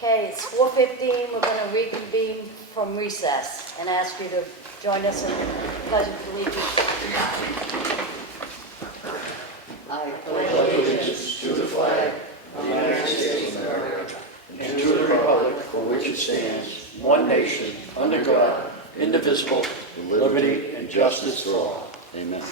Okay, it's 4:15. We're going to reconvene from recess and ask you to join us in pledge of allegiance. I pledge allegiance to the flag of the United States of America and to the republic for which it stands, one nation, under God, indivisible, with liberty and justice for all. Amen.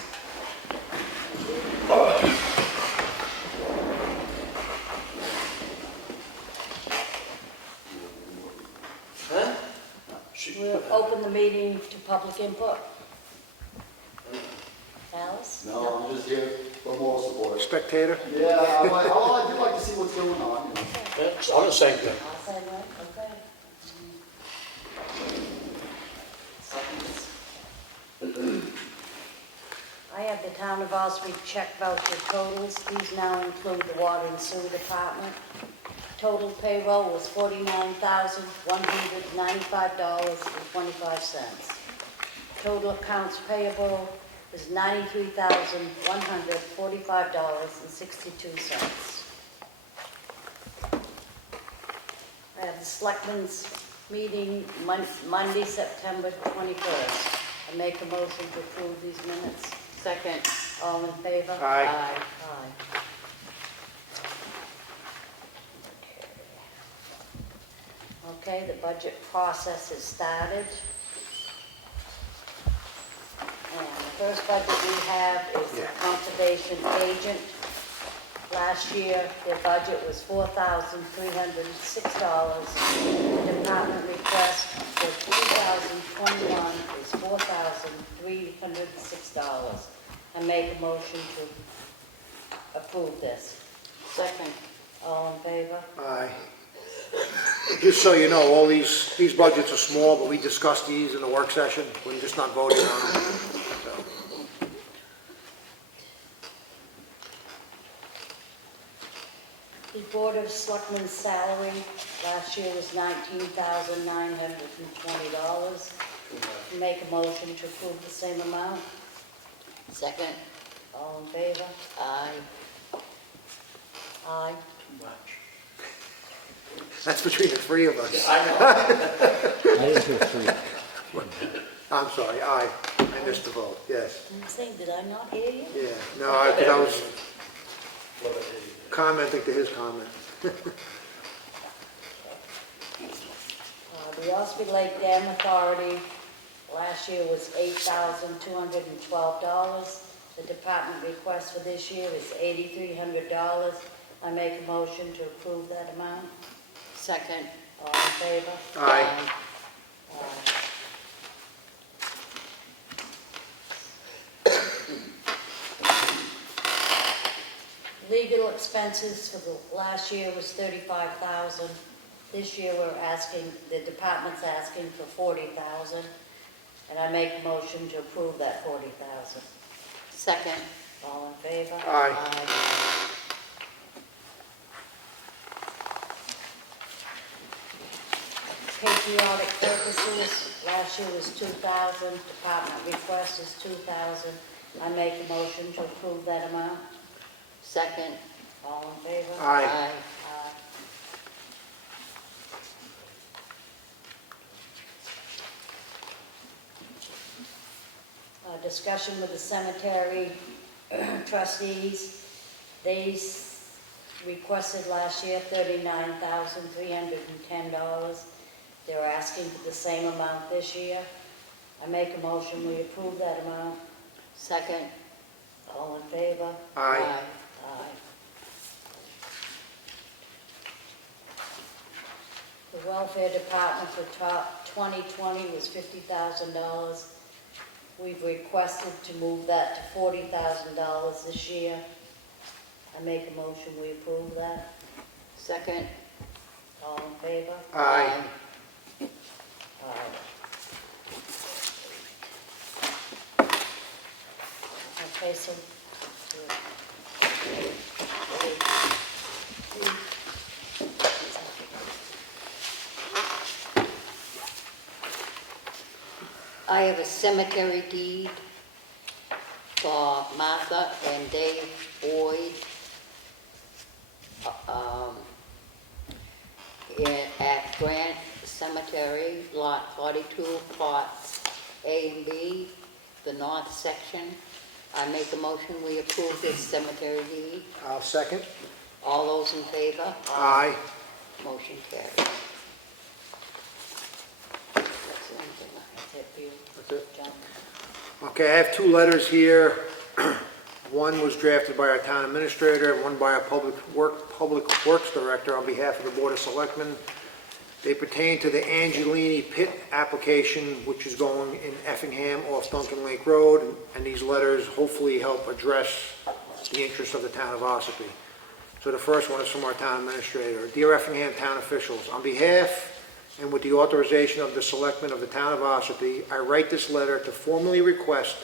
We'll open the meeting to public input. Alice? No, I'm just here for moral support. Spectator? Yeah, I do like to see what's going on. It's on the same thing. I'll say that, okay. I have the town of Ossipee check voucher totals. These now include the water and sewer department. Total payroll was $49,195.25. Total accounts payable is $93,145.62. I have the Selectmen's meeting Monday, September 21st. I make a motion to approve these minutes. Second. All in favor? Aye. Aye. Okay, the budget process is started. And the first budget we have is the conservation agent. Last year, their budget was $4,306. The department request for 2021 is $4,306. I make a motion to approve this. Second. All in favor? Aye. Just so you know, all these budgets are small, but we discussed these in the work session. We're just not voting on them. So. The Board of Selectmen's salary last year was $19,920. Make a motion to approve the same amount. Second. All in favor? Aye. Aye. That's between the three of us. I didn't hear three. I'm sorry, aye. I missed the vote, yes. I'm saying, did I not hear you? Yeah, no, because I was commenting to his comment. The Ossipee Lake Dam Authority last year was $8,212. The department request for this year is $8,300. I make a motion to approve that amount. Second. All in favor? Aye. Legal expenses for the last year was $35,000. This year the department's asking for $40,000. And I make a motion to approve that $40,000. Second. All in favor? Aye. Patriotic purposes, last year was $2,000, department request is $2,000. I make a motion to approve that amount. Second. All in favor? Aye. Aye. Discussion with the cemetery trustees. They requested last year $39,310. They're asking for the same amount this year. I make a motion we approve that amount. Second. All in favor? Aye. Aye. The welfare department for 2020 was $50,000. We've requested to move that to $40,000 this year. I make a motion we approve that. Second. All in favor? Aye. Okay, so I have a cemetery deed for Martha and Dave Boyd. at Grant Cemetery, Lot 42, Plots A and B, the north section. I make a motion, we approve this cemetery deed. I'll second. All those in favor? Aye. Motion carries. That's the only thing I That's it for you, That's it. John. Okay, I have two letters here. One was drafted by our town administrator, and one by our public works director on behalf of the Board of Selectmen. They pertain to the Angelini Pit application, which is going in Effingham off Duncan Lake Road, and these letters hopefully help address the interests of the town of Ossipee. So the first one is from our town administrator. Dear Effingham town officials, on behalf and with the authorization of the Selectmen of the town of Ossipee, I write this letter to formally request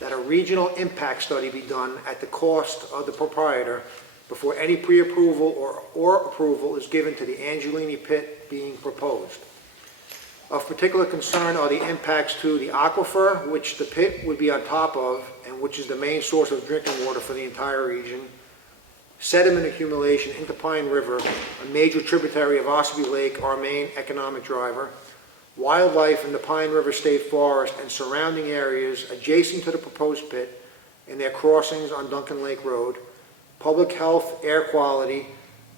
that a regional impact study be done at the cost of the proprietor before any pre-approval or approval is given to the Angelini Pit being proposed. Of particular concern are the impacts to the aquifer, which the pit would be on top of, and which is the main source of drinking water for the entire region, sediment accumulation into Pine River, a major tributary of Ossipee Lake, our main economic driver, wildlife in the Pine River State Forest and surrounding areas adjacent to the proposed pit and their crossings on Duncan Lake Road, public health, air quality,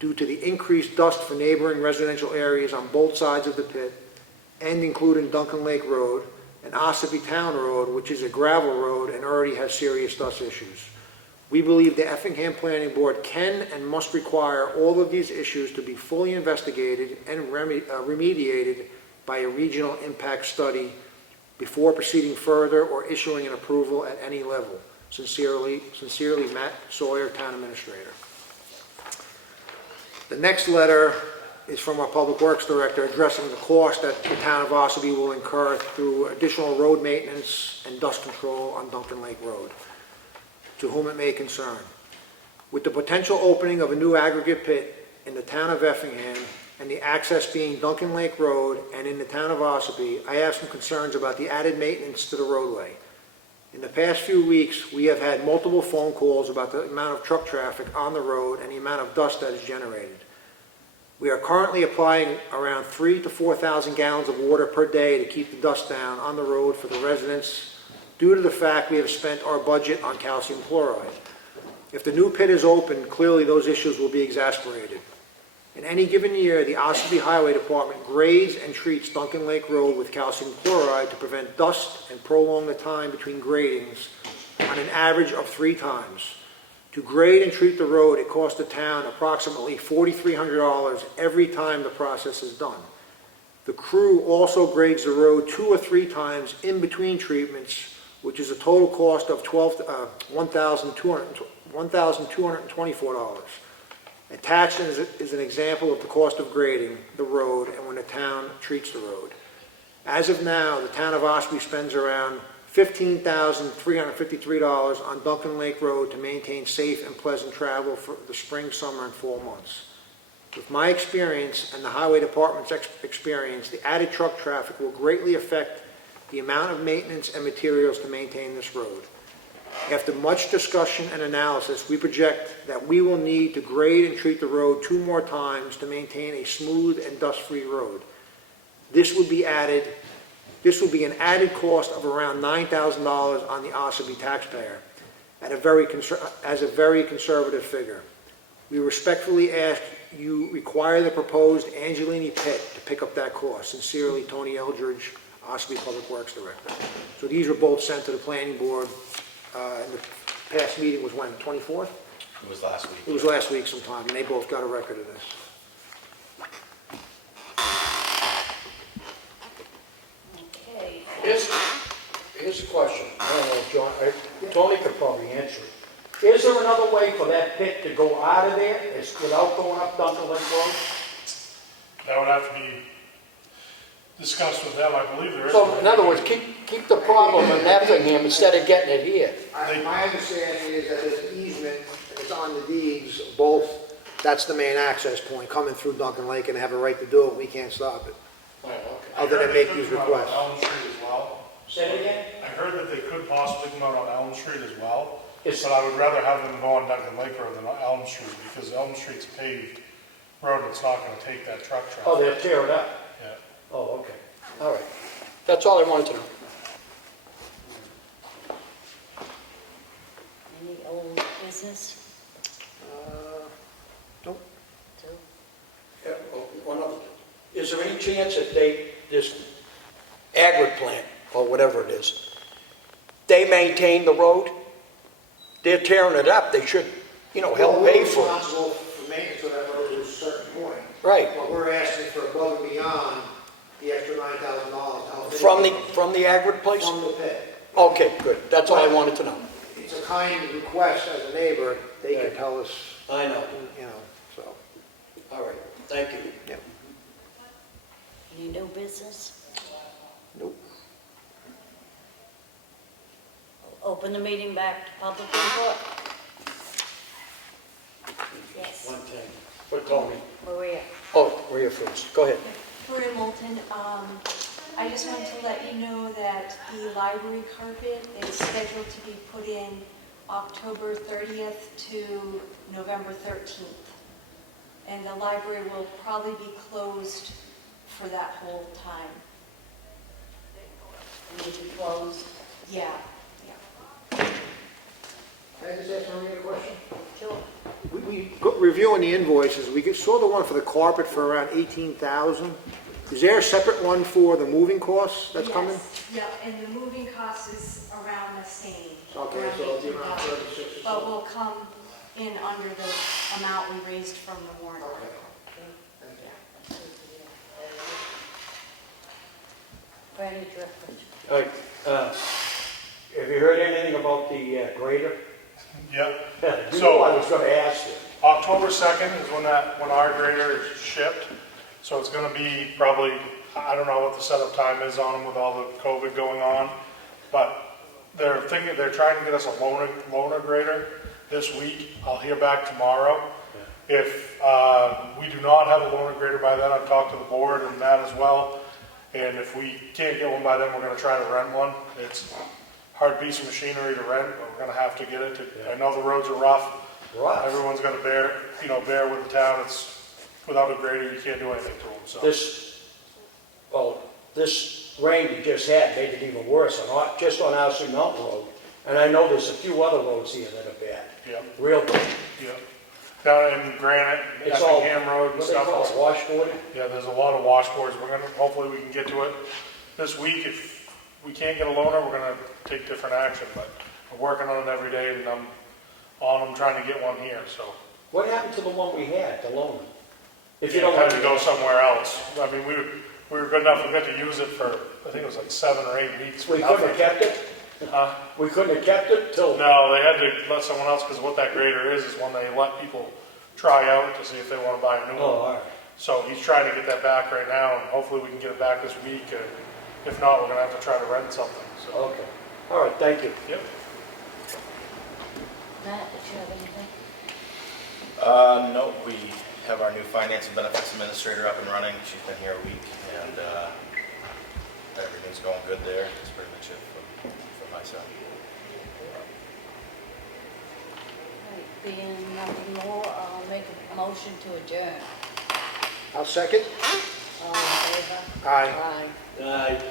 due to the increased dust for neighboring residential areas on both sides of the pit, and including Duncan Lake Road, and Ossipee Town Road, which is a gravel road and already has serious dust issues. We believe the Effingham Planning Board can and must require all of these issues to be fully investigated and remediated by a regional impact study before proceeding further or issuing an approval at any level. Sincerely, Matt Sawyer, Town Administrator. The next letter is from our Public Works Director addressing the cost that the town of Ossipee will incur through additional road maintenance and dust control on Duncan Lake Road, to whom it may concern. With the potential opening of a new aggregate pit in the town of Effingham and the access being Duncan Lake Road and in the town of Ossipee, I have some concerns about the added maintenance to the roadway. In the past few weeks, we have had multiple phone calls about the amount of truck traffic on the road and the amount of dust that is generated. We are currently applying around 3,000 to 4,000 gallons of water per day to keep the dust down on the road for the residents due to the fact we have spent our budget on calcium chloride. If the new pit is open, clearly those issues will be exacerbated. In any given year, the Ossipee Highway Department grades and treats Duncan Lake Road with calcium chloride to prevent dust and prolong the time between gradings on an average of 3 times. To grade and treat the road, it costs the town approximately $4,300 every time the process is done. The crew also grades the road 2 or 3 times in between treatments, which is a total cost of $1,224. Attached is an example of the cost of grading the road and when the town treats the road. As of now, the town of Ossipee spends around $15,353 on Duncan Lake Road to maintain safe and pleasant travel for the spring, summer, and fall months. With my experience and the Highway Department's experience, the added truck traffic will greatly affect the amount of maintenance and materials to maintain this road. After much discussion and analysis, we project that we will need to grade and treat the road 2 more times to maintain a smooth and dust-free road. This would be an added cost of around $9,000 on the Ossipee taxpayer, as a very conservative figure. We respectfully ask you require the proposed Angelini Pit to pick up that cost. Sincerely, Tony Eldridge, Ossipee Public Works Director. So these were both sent to the Planning Board. And the past meeting was when, 24th? It was last week. It was last week sometime, and they both got a record of this. Okay. Here's a question. I don't know, John, Tony could probably answer it. Is there another way for that pit to go out of there without going up Duncan Lake Road? That would have to be discussed with them, I believe there is. So, in other words, keep the problem in Effingham instead of getting it here. My understanding is that there's an easement, and it's on the deeds, both, that's the main access point, coming through Duncan Lake, and they have a right to do it, we can't stop it, Oh, okay. other than make these requests. Elm Street as well. Say it again? I heard that they could possibly come out on Elm Street as well, Is- but I would rather have them go on Duncan Lake Road than on Elm Street, because Elm Street's paved road, and it's not gonna take that truck traffic. Oh, they'll tear it up? Yeah. Oh, okay, all right. That's all I wanted to know. Any old business? Nope. So, Yeah, one other thing. Is there any chance that this agri plant, or whatever it is, they maintain the road? They're tearing it up, they should, help pay for it. We're responsible for maintenance of that road to a certain point. Right, But we're asking for above and beyond the extra $9,000 to help. from the agri place? From the pit. Okay, good, that's all I wanted to know. It's a kind request as a neighbor, they can tell us, I know. so. All right, thank you. Yep. any new business? Nope. Open the meeting back to public input? Yes, One thing, for Tony. Maria. Oh, Maria first, go ahead. Maria Moulton, I just wanted to let you know that the library carpet is scheduled to be put in October 30th to November 13th. And the library will probably be closed for that whole time. Need to close? Yeah. Can I just ask Maria a question? Sure. Reviewing the invoices, saw the one for the carpet for around 18,000. Is there a separate one for the moving costs that's coming? Yes. Yeah, and the moving cost is around the same. Okay, around so it'll be around 18,000, 36 or but so. will come in under the amount we raised from the warrant. Okay. Franny Driftwood. All right, have you heard anything about the grader? Yep. You know I was gonna ask you. October 2nd is when our grader is shipped, so it's gonna be probably, I don't know what the setup time is on them with all the COVID going on, but they're trying to get us a loaner grader this week. I'll hear back tomorrow. If we do not have a loaner grader by then, I've talked to the board and that as well, and if we can't get one by then, we're gonna try to rent one. It's a hard piece of machinery to rent, but we're gonna have to get it. I know the roads are rough. Rough. Everyone's gonna bear with the town. It's, without a grader, you can't do anything to them, so. This rain we just had made it even worse, just on Ossipee Mountain Road. And I know there's a few other roads here that are bad. Yeah, Real bad. yeah. Down in Granite, It's all, Effingham Road and what they stuff. call it, washboarded? Yeah, there's a lot of washboards. Hopefully we can get to it this week. If we can't get a loaner, we're gonna take different action, but we're working on it every day and I'm on them trying to get one here, so. What happened to the one we had, the loaner? If you Yeah, don't had have to go somewhere else. I mean, we were good enough, we got to use it for, I think it was like 7 or 8 weeks. we couldn't have kept it? We couldn't have kept it till... No, they had to let someone else, because what that grader is when they let people try out to see if they want to buy a new Oh, one. all right. So he's trying to get that back right now, and hopefully we can get it back this week, and if not, we're gonna have to try to rent something, so. Okay. All right, thank you. Yep. Matt, did you have anything? No, we have our new finance and benefits administrator up and running. She's been here a week, and everything's going good there. That's pretty much it from my side. All right, being nothing more, I'll make a motion to adjourn. I'll second. All in favor? Aye. Aye. Aye.